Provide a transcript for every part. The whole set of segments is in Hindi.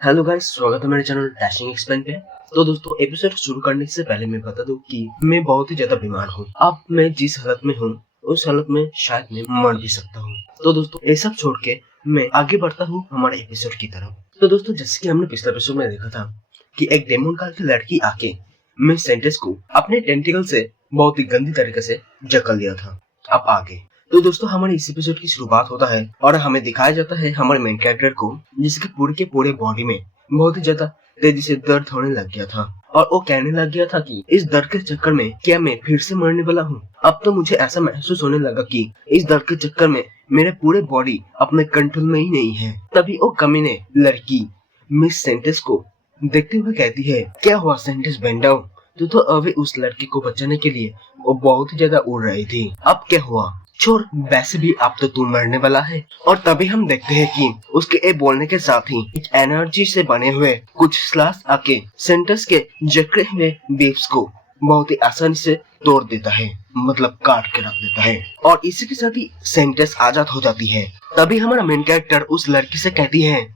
हेलो गाइस, स्वागत है मेरे चैनल डैशिंग एक्सप्लेन पे। तो दोस्तों, एपिसोड शुरू करने से पहले मैं बता दूं कि मैं बहुत ही ज्यादा बीमार हूँ। अब मैं जिस हालत में हूँ उस हालत में शायद मैं मर भी सकता हूँ। तो दोस्तों, ये सब छोड़ के मैं आगे बढ़ता हूँ हमारे एपिसोड की तरफ। तो दोस्तों, जैसे कि हमने पिछले एपिसोड में देखा था कि एक डेमन काल की लड़की आके मिस सेंटेंस को अपने टेंटिकल से बहुत ही गंदी तरीके से जकड़ लिया था। अब आगे तो दोस्तों, हमारे इस एपिसोड की शुरुआत होता है और हमें दिखाया जाता है हमारे मेन कैरेक्टर को, जिसके पूरे के पूरे बॉडी में बहुत ही ज्यादा तेजी से दर्द होने लग गया था और वो कहने लग गया था कि इस दर्द के चक्कर में क्या मैं फिर से मरने वाला हूँ। अब तो मुझे ऐसा महसूस होने लगा कि इस दर्द के चक्कर में मेरे पूरे बॉडी अपने कंट्रोल में ही नहीं है। तभी वो कमीने लड़की मिस सेंटेंस को देखते हुए कहती है, क्या हुआ सेंटेंस बेंडाओ? तो अभी उस लड़की को बचाने के लिए वो बहुत ही ज्यादा उड़ रही थी। अब क्या हुआ? छोड़, वैसे भी अब तो तू मरने वाला है। और तभी हम देखते हैं कि उसके ए बोलने के साथ ही एक एनर्जी से बने हुए कुछ स्लैश आके सेंटर्स के जकड़े हुए बीफ्स को बहुत ही आसानी से तोड़ देता है, मतलब काट के रख देता है। और इसी के साथ ही सेंटेंस आजाद हो जाती है। तभी हमारा मेन कैरेक्टर उस लड़की से कहती है,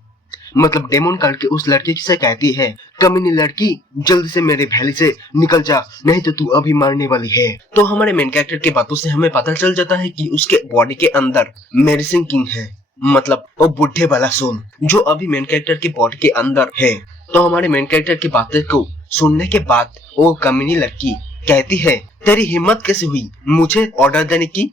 मतलब डेमन काल के उस लड़की से कहती है, कमीनी लड़की जल्दी से मेरे भैली से निकल जा, नहीं तो तू अभी मरने वाली है। तो हमारे मेन कैरेक्टर के बातों से हमें पता चल जाता है कि उसके बॉडी के अंदर मेडिसिन किंग है, मतलब वो बुढ़े वाला सोल जो अभी मेन कैरेक्टर के बॉडी के अंदर है। तो हमारे मेन कैरेक्टर की बातें को सुनने के बाद वो कमीनी लड़की कहती है, तेरी हिम्मत कैसे हुई मुझे ऑर्डर देने की?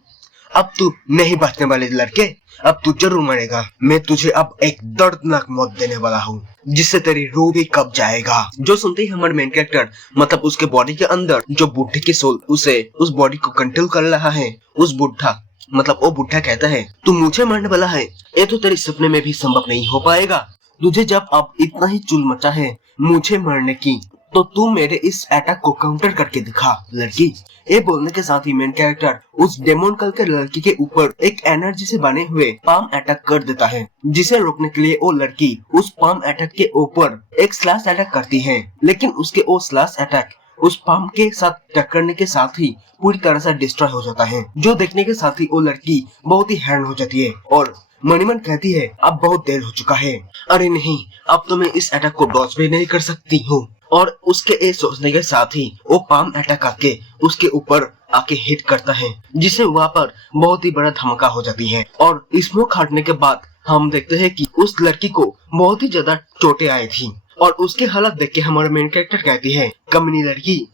अब तू नहीं बचने वाले लड़के, अब तू जरूर मरेगा। मैं तुझे अब एक दर्दनाक मौत देने वाला हूँ, जिससे तेरी रूह भी कब जाएगा। जो सुनते ही हमारे मेन कैरेक्टर, मतलब उसके बॉडी के अंदर जो बुढ़े की सोल उसे उस बॉडी को कंट्रोल कर रहा है, उस बुढ़ा मतलब वो बुढ़ा कहता है, तू मुझे मारने वाला है? ये तो तेरे सपने में भी संभव नहीं हो पाएगा। तुझे जब अब इतना ही चुल मचा है मुझे मारने की, तो तू मेरे इस अटैक को काउंटर करके दिखा लड़की। ये बोलने के साथ ही मेन कैरेक्टर उस डेमन कल के लड़की के ऊपर एक एनर्जी से बने हुए पाम अटैक कर देता है, जिसे रोकने के लिए वो लड़की उस पाम अटैक के ऊपर एक स्लैश अटैक करती है। लेकिन उसके वो स्लैश अटैक उस पाम के साथ टक्करने के साथ ही पूरी तरह से डिस्ट्रॉय हो जाता है, जो देखने के साथ ही वो लड़की बहुत ही हैरान हो जाती है और मणिमन कहती है, अब बहुत देर हो चुका है। अरे नहीं, अब तो मैं इस अटैक को डॉज भी नहीं कर सकती हूँ। और उसके ये सोचने के साथ ही वो पाम अटैक आके उसके ऊपर आके हिट करता है, जिससे वहाँ पर बहुत ही बड़ा धमाका हो जाती है। और स्मोक हटने के बाद हम देखते हैं कि उस लड़की को बहुत ही ज्यादा चोटें आई थी और उसके हालत देख के हमारा मेन कैरेक्टर कहती है, कमीनी लड़की,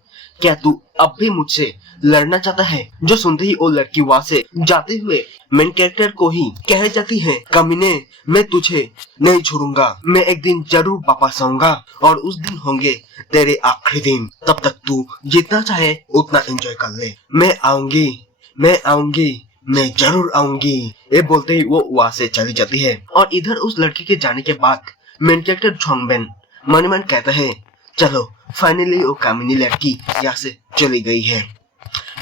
क्या तू अब भी मुझसे लड़ना चाहता है? जो सुनते ही वो लड़की वहाँ से जाते हुए मेन कैरेक्टर को ही कह जाती है, कमीने, मैं तुझे नहीं छोड़ूंगा, मैं एक दिन जरूर वापस आऊंगा और उस दिन होंगे तेरे आखिरी दिन। तब तक तू जितना चाहे उतना एंजॉय कर ले। मैं आऊंगी, मैं आऊंगी, मैं जरूर आऊंगी। ये बोलते ही वो वहाँ से चली जाती है। और इधर उस लड़की के जाने के बाद मेन कैरेक्टर झोंगबेन मन मन कहता है, चलो फाइनली वो कामिनी लड़की यहाँ से चली गई है।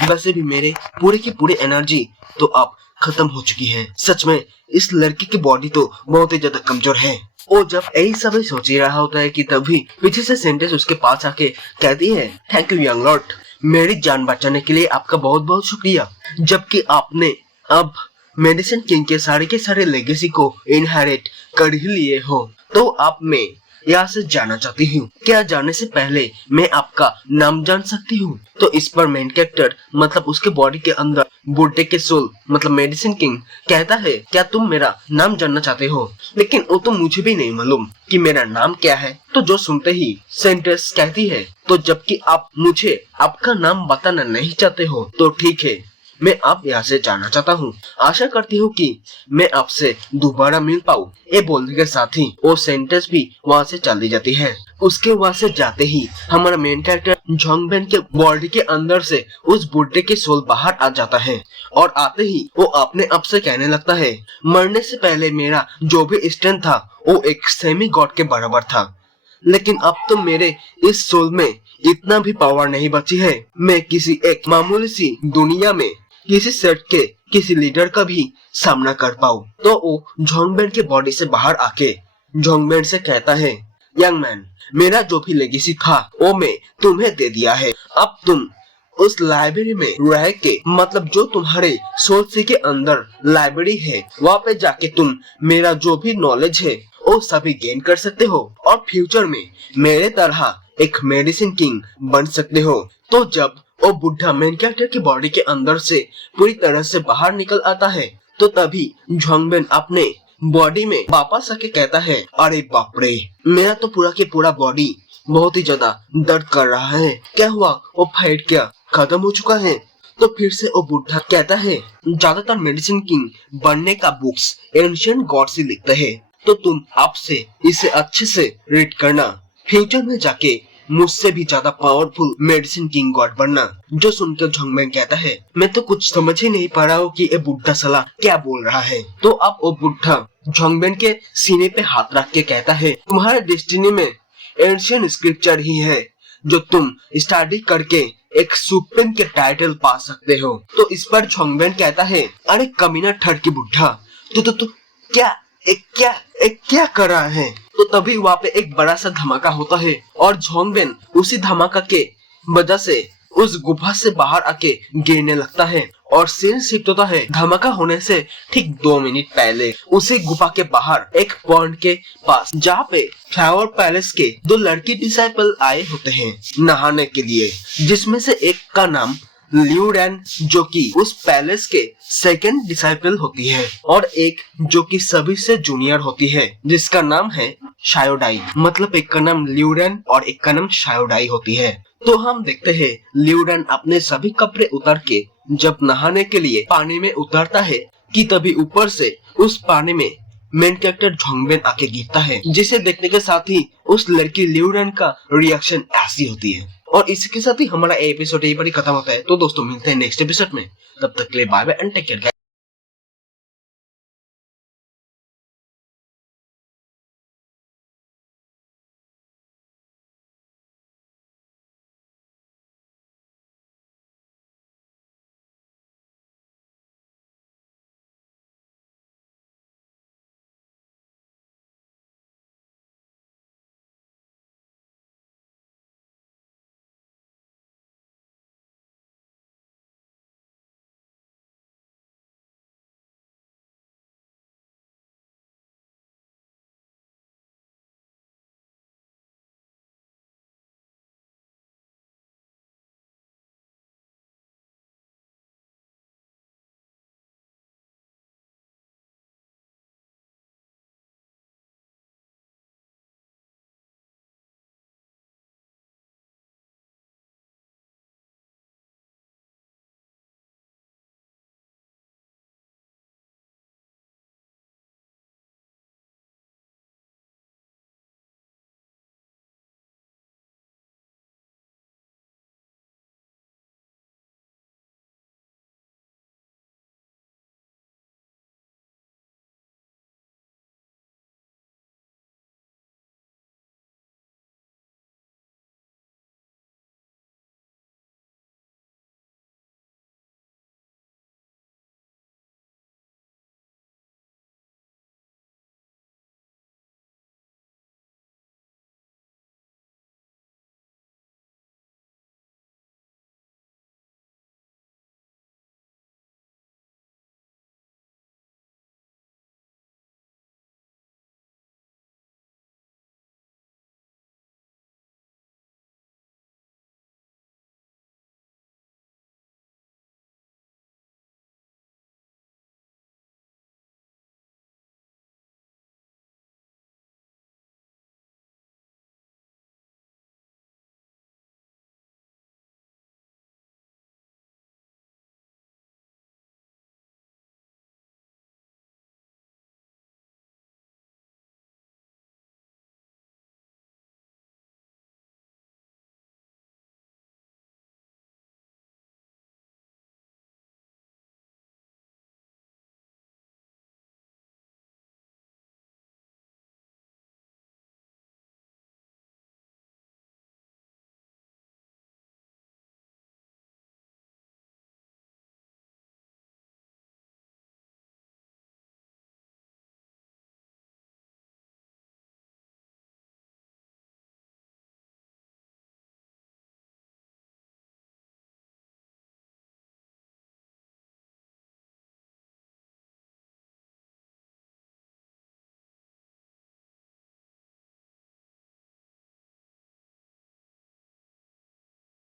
वैसे भी मेरे पूरे की पूरी एनर्जी तो अब खत्म हो चुकी है। सच में इस लड़की की बॉडी तो बहुत ही ज्यादा कमजोर है। वो जब यही सब सोच ही रहा होता है कि तभी पीछे से सेंटेंस उसके पास आके कहती है, थैंक यू यंग लॉर्ड, मेरी जान बचाने के लिए आपका बहुत बहुत शुक्रिया। जबकि आपने अब मेडिसिन किंग के सारे लेगेसी को इनहेरिट कर ही लिए हो, तो आप में यहाँ से जाना चाहती हूँ। क्या जाने से पहले मैं आपका नाम जान सकती हूँ? तो इस पर मेन कैरेक्टर, मतलब उसके बॉडी के अंदर बुढ़े के सोल मतलब मेडिसिन किंग कहता है, क्या तुम मेरा नाम जानना चाहते हो? लेकिन वो तो मुझे भी नहीं मालूम कि मेरा नाम क्या है। तो जो सुनते ही सेंटेंस कहती है, तो जबकि आप मुझे आपका नाम बताना नहीं चाहते हो तो ठीक है, मैं आप यहाँ से जाना चाहता हूँ। आशा करती हूँ कि मैं आपसे दोबारा मिल पाऊँ। ये बोलने के साथ ही वो सेंटेंस भी वहाँ से चली जाती है। उसके वहाँ से जाते ही हमारा मेन कैरेक्टर झोंगबेन के बॉडी के अंदर से उस बुढ़े के सोल बाहर आ जाता है और आते ही वो अपने आप से कहने लगता है, मरने से पहले मेरा जो भी स्ट्रेंथ था वो एक सेमी गॉड के बराबर था, लेकिन अब तो मेरे इस सोल में इतना भी पावर नहीं बची है। मैं किसी एक मामूली सी दुनिया में किसी सेट के किसी लीडर का भी सामना कर पाऊं। तो वो झोंगबेन के बॉडी से बाहर आके झोंगबेन से कहता है, यंग मैन, मेरा जो भी लेगेसी था वो मैं तुम्हें दे दिया है। अब तुम उस लाइब्रेरी में रह के, मतलब जो तुम्हारे सोच के अंदर लाइब्रेरी है, वहाँ पे जाके तुम मेरा जो भी नॉलेज है वो सभी गेन कर सकते हो और फ्यूचर में मेरे तरह एक मेडिसिन किंग बन सकते हो। तो जब वो बुढ़ा मेन कैरेक्टर की बॉडी के अंदर से पूरी तरह से बाहर निकल आता है तो तभी झोंगबेन अपने बॉडी में वापस आके कहता है, अरे बाप रे, मेरा तो पूरा के पूरा बॉडी बहुत ही ज्यादा दर्द कर रहा है। क्या हुआ? वो फाइट क्या खत्म हो चुका है? तो फिर से वो बुढ़ा कहता है, ज्यादातर मेडिसिन किंग बनने का बुक्स एंशिएंट गॉड से लिखते हैं, तो तुम आपसे इसे अच्छे से रीड करना, फ्यूचर में जाके मुझसे भी ज्यादा पावरफुल मेडिसिन किंग गॉड बनना। जो सुनकर झोंगबेन कहता है, मैं तो कुछ समझ ही नहीं पा रहा हूँ कि ये बुढ़ा साला क्या बोल रहा है। तो अब वो बुढ़ा झोंगबेन के सीने पे हाथ रख के कहता है, तुम्हारे डेस्टिनी में एंशिएंट स्क्रिप्चर ही है जो तुम स्टडी करके एक सुप्रीम के टाइटल पा सकते हो। तो इस पर झोंगबेन कहता है, अरे कमीना ठग की बुढ़ा, तू क्या कर रहा है? तो तभी वहाँ पे एक बड़ा सा धमाका होता है और झोंगबेन उसी धमाका के वजह से उस गुफा से बाहर आके गिरने लगता है और सीन शिफ्ट होता है धमाका होने से ठीक 2 मिनट पहले उसी गुफा के बाहर एक पॉइंट के पास, जहाँ पे फ्लावर पैलेस के 2 लड़की डिसाइपल आए होते हैं नहाने के लिए, जिसमें से एक का नाम लियू रैन जो कि उस पैलेस के सेकंड डिसाइपल होती है और एक जो कि सभी से जूनियर होती है जिसका नाम है शायोडाई। मतलब एक का नाम लियू रैन और एक का नाम शायोडाई होती है। तो हम देखते हैं लियू रैन अपने सभी कपड़े उतार के जब नहाने के लिए पानी में उतरता है कि तभी ऊपर से उस पानी में मेन कैरेक्टर झोंगबेन आके गिरता है, जिसे देखने के साथ ही उस लड़की लियू रैन का रिएक्शन ऐसी होती है। और इसके साथ ही हमारा एपिसोड यहीं पर ही खत्म होता है। तो दोस्तों मिलते हैं नेक्स्ट एपिसोड में, तब तक के लिए bye bye and take care.